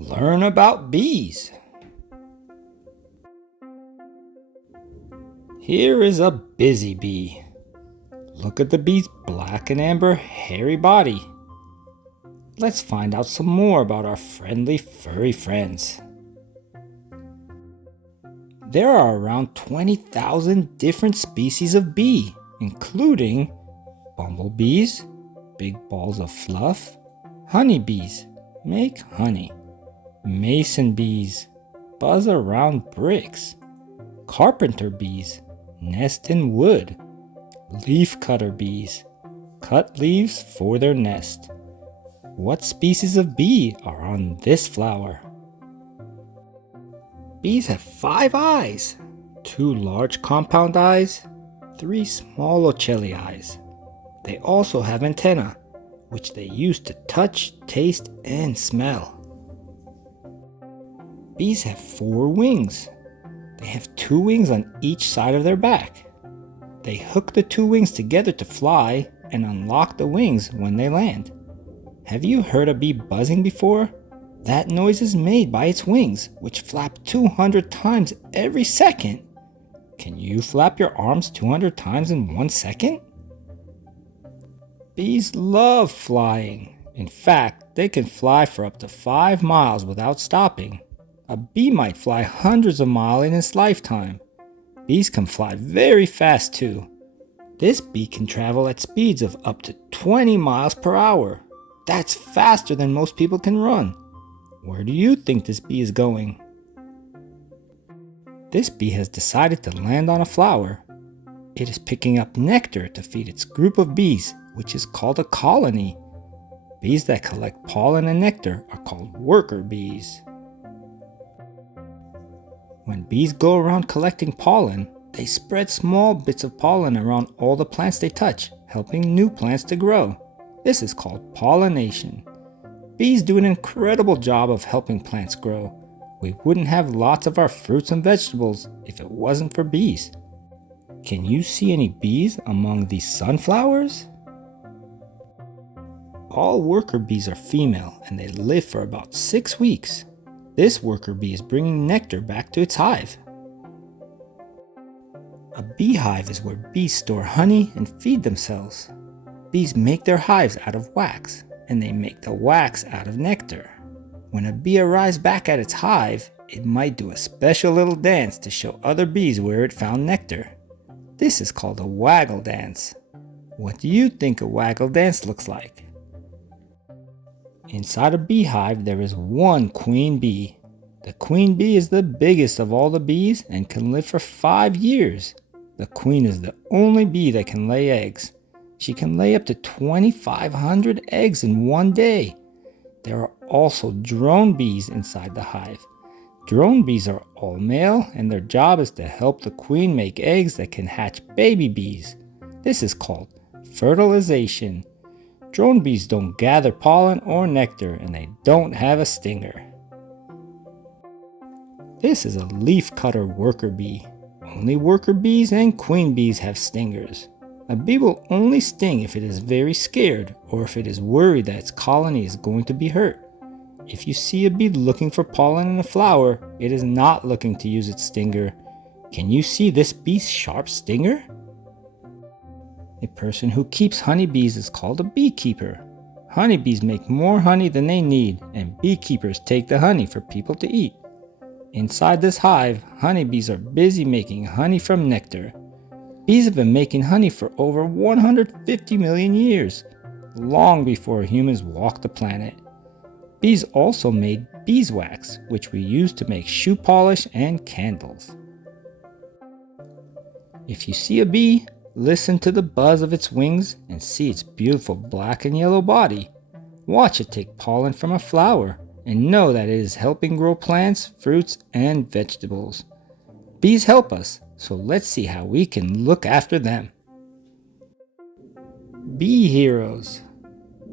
Learn about bees. Here is a busy bee. Look at the bee's black and amber hairy body. Let's find out some more about our friendly furry friends. There are around 20,000 different species of bee, including bumblebees, big balls of fluff, honeybees, make honey, mason bees, buzz around bricks, carpenter bees, nest in wood, leaf cutter bees, cut leaves for their nest. What species of bee are on this flower? Bees have 5 eyes, 2 large compound eyes, 3 small ocelli eyes. They also have antennae, which they use to touch, taste, and smell. Bees have 4 wings. They have 2 wings on each side of their back. They hook the 2 wings together to fly and unlock the wings when they land. Have you heard a bee buzzing before? That noise is made by its wings, which flap 200 times every second. Can you flap your arms 200 times in 1 second? Bees love flying. In fact, they can fly for up to 5 miles without stopping. A bee might fly hundreds of miles in its lifetime. Bees can fly very fast too. This bee can travel at speeds of up to 20 miles per hour. That's faster than most people can run. Where do you think this bee is going? This bee has decided to land on a flower. It is picking up nectar to feed its group of bees, which is called a colony. Bees that collect pollen and nectar are called worker bees. When bees go around collecting pollen, they spread small bits of pollen around all the plants they touch, helping new plants to grow. This is called pollination. Bees do an incredible job of helping plants grow. We wouldn't have lots of our fruits and vegetables if it wasn't for bees. Can you see any bees among these sunflowers? All worker bees are female and they live for about 6 weeks. This worker bee is bringing nectar back to its hive. A beehive is where bees store honey and feed themselves. Bees make their hives out of wax, and they make the wax out of nectar. When a bee arrives back at its hive, it might do a special little dance to show other bees where it found nectar. This is called a waggle dance. What do you think a waggle dance looks like? Inside a beehive, there is one queen bee. The queen bee is the biggest of all the bees and can live for 5 years. The queen is the only bee that can lay eggs. She can lay up to 2,500 eggs in 1 day. There are also drone bees inside the hive. Drone bees are all male, and their job is to help the queen make eggs that can hatch baby bees. This is called fertilization. Drone bees don't gather pollen or nectar, and they don't have a stinger. This is a leaf cutter worker bee. Only worker bees and queen bees have stingers. A bee will only sting if it is very scared or if it is worried that its colony is going to be hurt. If you see a bee looking for pollen in a flower, it is not looking to use its stinger. Can you see this bee's sharp stinger? A person who keeps honeybees is called a beekeeper. Honeybees make more honey than they need, and beekeepers take the honey for people to eat. Inside this hive, honeybees are busy making honey from nectar. Bees have been making honey for over 150 million years, long before humans walked the planet. Bees also made beeswax, which we use to make shoe polish and candles. If you see a bee, listen to the buzz of its wings and see its beautiful black and yellow body. Watch it take pollen from a flower and know that it is helping grow plants, fruits, and vegetables. Bees help us, so let's see how we can look after them. Bee heroes.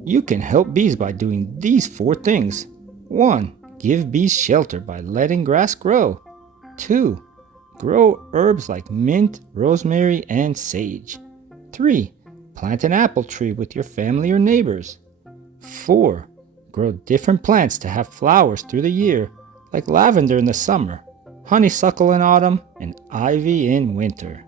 You can help bees by doing these 4 things. 1. Give bees shelter by letting grass grow. 2. Grow herbs like mint, rosemary, and sage. 3. Plant an apple tree with your family or neighbors. 4. grow different plants to have flowers through the year, like lavender in the summer, honeysuckle in autumn, and ivy in winter.